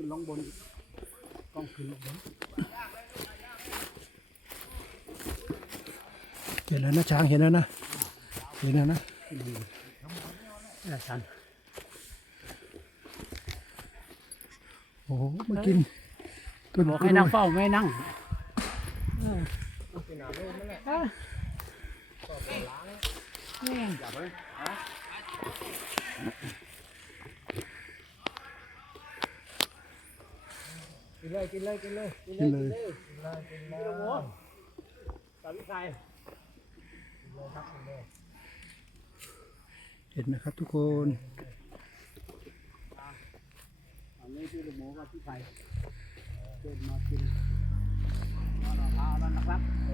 ขึ้นลงบนอีกกล้องขึ้นลงบนเห็นแล้วนะช้างเห็นแล้วนะเห็นแล้วนะนี่ชันโอ้โหมากินต้นบอกกล้ให้วยนั่งเฝ้าไม่นั่ง เอออะนี่กินเลยกินเลยกินเลยกินกินเลยกินเลยกินเลยโอ้โหสาวิไทยครับกินเลยเห็นไหมครับทุกคนอันนี้คือลูกหมูกับพี่ไข่เดินมากินมะพร้าวแล้วนะครับเอ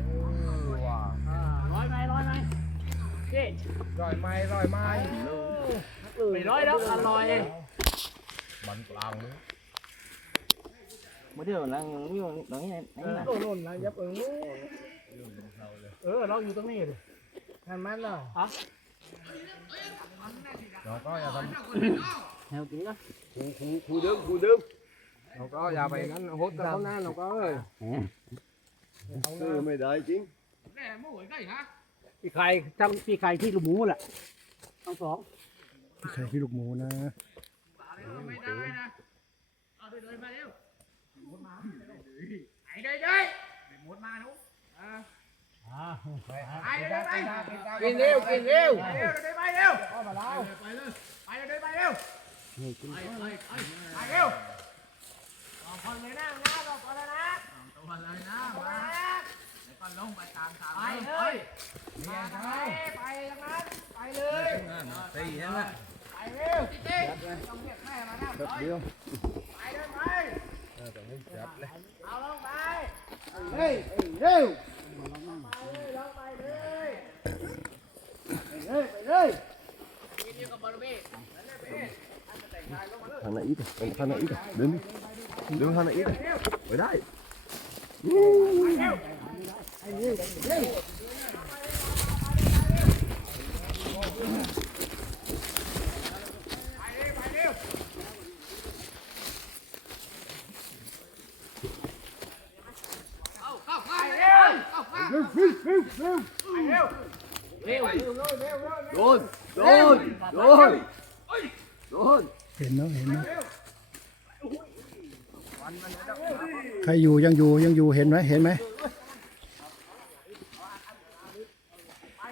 อว่ะอ่าร้อยไหมร้อยไหมเจ๊ร่อยไหมร่อยไหมไม่ร้อยแล้วอร่อยมันกลางเลย mới điều là nhiều đó như này เออโน่นนะยับเออเออเราอยู่ตรงนี้ดิทานมันเหรออะเราก็อย่าท theo tí đó ำคูคูคูดึงคูดึงเราก็อย่าไปงั้นโหดเขาหน้าเราก็เอ้ยเอาหน้าไม่ได้จริง พี่ไข่ทั้งพี่ไข่ที่ลูกหมูแหละทั้งสอง พี่ไข่พี่ลูกหมูนะ กินเร็วกินเร็วเดียวเฮ้ยเร็วทางไหนอีกทางไหนอีกเดินเดินทางไหนอีกไปได้ โดนโดนโดนโดนเห็นเนาะเห็นเนาะใครอยู่ยังอยู่ยังอยู่เห็นไหมเห็นไหม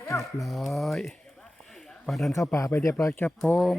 เรียบร้อยป่าดันเข้าป่าไปเรียบร้อยครับผม